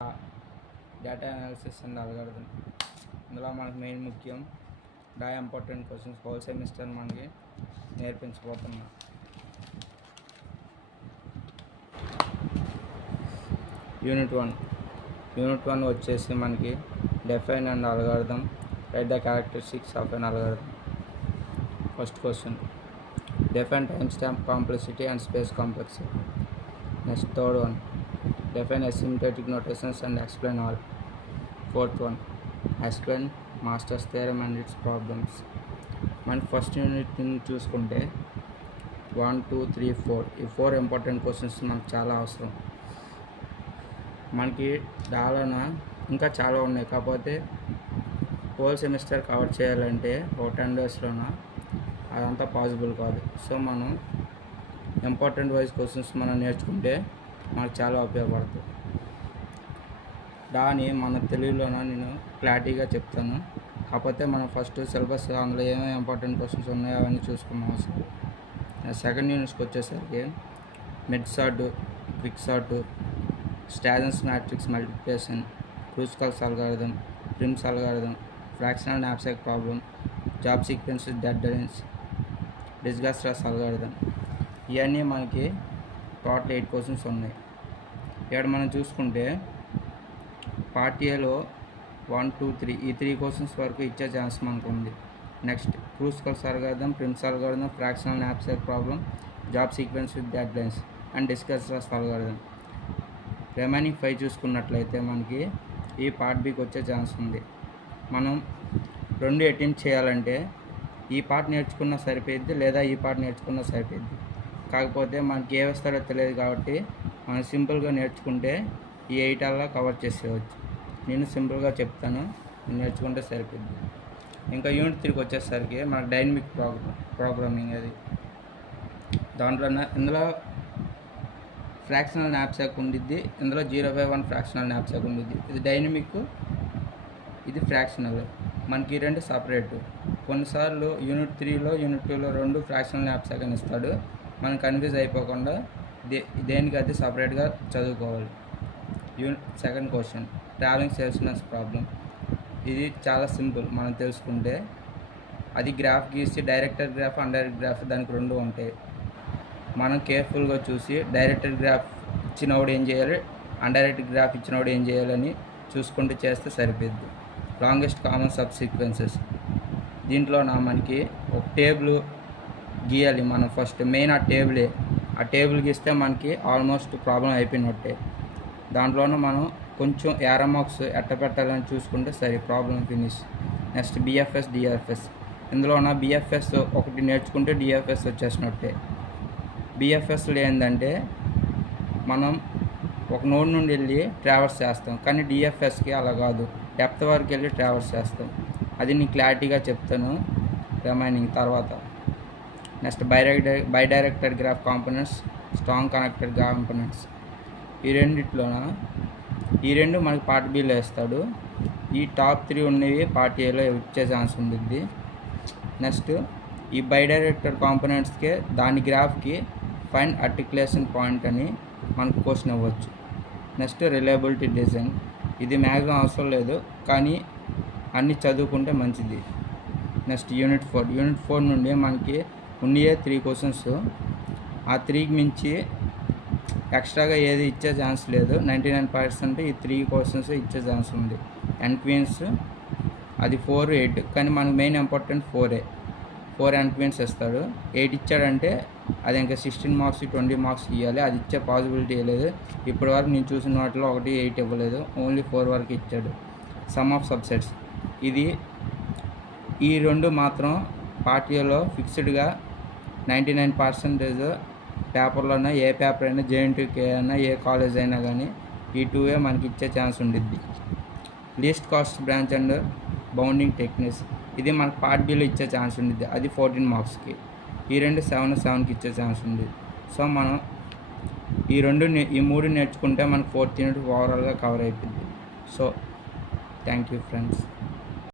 Data analysis and algorithm. ఇందులో మనకు main ముఖ్యం ఇంపార్టెంట్ క్వశ్చన్స్ హోల్ సెమిస్టర్ మనకి నేర్పించబోతున్నాం. యూనిట్ 1 వచ్చేసి మనకి define and algorithm, right the characteristics of an algorithm. First question, define time stamp complexity and space complexity. Next, third one, define asymptotic notations and explain all. Fourth one, explain Master's theorem and its problems. మన first unit చూసుకుంటే 1, 2, 3, 4 ఈ 4 important questions మనకు చాలా అవసరం. మనకి ఇంకా చాలా ఉన్నాయి, కాకపోతే హోల్ సెమిస్టర్ కవర్ చేయాలంటే ఒక 10 డేస్లోన అదంతా పాసిబుల్ కాదు. సో మనం ఇంపార్టెంట్ వైజ్ క్వశ్చన్స్ మనం నేర్చుకుంటే మనకు చాలా ఉపయోగపడుతుంది. దాన్ని మన తెలుగులోన నేను క్లారిటీగా చెప్తాను, కాకపోతే మనం ఫస్ట్ సిలబస్ అందులో ఏమేమి ఇంపార్టెంట్ క్వశ్చన్స్ ఉన్నాయో అవన్నీ చూసుకున్నాం. అసలు సెకండ్ యూనిట్స్కి వచ్చేసరికి mid sort, quick sort, Strassen's matrix multiplication, Kruskal's algorithm, Prim's algorithm, fractional knapsack problem, job sequence, deadlines, Dijkstra's algorithm. ఇవన్నీ మనకి టోటల్ 8 క్వశ్చన్స్ ఉన్నాయి. ఇక్కడ మనం చూసుకుంటే పార్ట్ ఏలో 1, 2, 3 ఈ 3 క్వశ్చన్స్ వరకు ఇచ్చే ఛాన్స్ మనకు ఉంది. Next Kruskal's algorithm, Prim's algorithm, fractional knapsack problem, job sequence with deadlines and Dijkstra's algorithm. Remaining 5 చూసుకున్నట్లయితే మనకి ఈ పార్ట్ బికి వచ్చే ఛాన్స్ ఉంది. మనం 2 అటెంప్ట్ చేయాలంటే ఈ పార్ట్ నేర్చుకున్న సరిపోద్ది, లేదా ఈ పార్ట్ నేర్చుకున్న సరిపోద్ది. కాకపోతే మనకి ఏ వస్తారో తెలియదు కాబట్టి మనం సింపుల్గా నేర్చుకుంటే ఈ 8 అలా కవర్ చేసేయవచ్చు. నేను సింపుల్గా చెప్తాను, నేర్చుకుంటే సరిపోద్ది. ఇంకా యూనిట్ 3కి వచ్చేసరికి మనకు డైనమిక్ ప్రోగ్రామింగ్. అది ఇందులో ఫ్రాక్షనల్ నాప్సాక్ ఉండిద్ది, ఇందులో 0/1 ఫ్రాక్షనల్ నాప్సాక్ ఉండిద్ది. ఇది డైనమిక్, ఇది ఫ్రాక్షనల్. మనకి 2 సపరేట్. కొన్నిసార్లు యూనిట్ 3లో యూనిట్ 2లో 2 ఫ్రాక్షనల్ నాప్సాక్ అని ఇస్తాడు. మనం కన్ఫ్యూజ్ అయిపోకుండా దేనికి అది సపరేట్గా చదువుకోవాలి. Second question, travelling salesmen problem. ఇది చాలా సింపుల్, మనం తెలుసుకుంటే. అది గ్రాఫ్ గీసి డైరెక్టర్ గ్రాఫ్, అన్డైరెక్ట్ గ్రాఫ్, దానికి 2 ఉంటాయి. మనం కేర్ఫుల్గా చూసి డైరెక్టర్ గ్రాఫ్ ఇచ్చినవాడు ఏం చేయాలి, అన్డైరెక్ట్ గ్రాఫ్ ఇచ్చినవాడు ఏం చేయాలని చూసుకుంటూ చేస్తే సరిపోద్ది. Longest common sub sequences. దీంట్లో మనకి ఒక టేబుల్ గీయాలి. మనం ఫస్ట్ మెయిన్ ఆ టేబుల్ గీస్తే మనకి ఆల్మోస్ట్ ప్రాబ్లం అయిపోయినట్టే. దాంట్లోనూ మనం కొంచెం యారో మార్క్స్ ఎట్ట పెట్టాలని చూసుకుంటే సరే, problem finish. Next BFS, DFS. ఇందులోన బిఎఫ్ఎస్ ఒకటి నేర్చుకుంటే డిఎఫ్ఎస్ వచ్చేసినట్టే. బిఎఫ్ఎస్లో ఏంటంటే మనం ఒక నోడ్ నుండి వెళ్ళి ట్రావర్స్ చేస్తాం, కానీ డిఎఫ్ఎస్కి అలా కాదు, డెప్త్ వరకు వెళ్ళి ట్రావర్స్ చేస్తాం. అది నేను క్లారిటీగా చెప్తాను రిమైనింగ్ తర్వాత. Next bidirected graph components, strong connected components. ఈ 2 మనకి పార్ట్ బిలో వేస్తాడు. ఈ టాప్ 3 ఉన్నవి పార్ట్ ఏలో వచ్చే ఛాన్స్ ఉంటుంది. నెక్స్ట్ ఈ బైడైరెక్టెడ్ కాంపోనెంట్స్కే దాని గ్రాఫ్కి ఫైండ్ ఆర్టికులేషన్ పాయింట్ అని మనకు క్వశ్చన్ ఇవ్వచ్చు. Next reliability design. ఇది మ్యాక్సిమం అవసరం లేదు, కానీ అన్నీ చదువుకుంటే మంచిది. నెక్స్ట్ యూనిట్ 4 నుండి మనకి ఉన్నయే 3 క్వశ్చన్స్. ఆ 3కి మించి ఎక్స్ట్రాగా ఏది ఇచ్చే ఛాన్స్ లేదు. 99% ఈ 3 క్వశ్చన్స్ ఇచ్చే ఛాన్స్ ఉంది. ఎన్క్వీన్స్ అది 4, 8, కానీ మనకు మెయిన్ ఇంపార్టెంట్ 4 ఎన్క్వీన్స్ ఇస్తాడు. 8 ఇచ్చాడంటే అది ఇంకా 16 మార్క్స్ 20 మార్క్స్ ఇవ్వాలి. అది ఇచ్చే పాసిబిలిటీ లేదు. ఇప్పటి వరకు నేను చూసిన వాటిలో 1, 8 ఇవ్వలేదు, ఓన్లీ 4 వరకు ఇచ్చాడు. Some of subsets. ఈ 2 మాత్రం పార్ట్ ఏలో ఫిక్స్డ్గా 99% పేపర్లోనే, ఏ పేపర్ అయినా, జేఎన్టీకే అయినా, ఏ కాలేజ్ అయినా కానీ ఈ 2 మనకి ఇచ్చే ఛాన్స్ ఉండిద్ది. Least cost branch and bounding techniques. ఇది మనకు పార్ట్ బిలో ఇచ్చే ఛాన్స్ ఉండిద్ది, అది 14 మార్క్స్కి. ఈ 2 7కి ఇచ్చే ఛాన్స్ ఉంది. సో మనం ఈ 3 నేర్చుకుంటే మనకు 4th యూనిట్ ఓవరాల్గా కవర్ అయిపోద్ది. So thank you friends.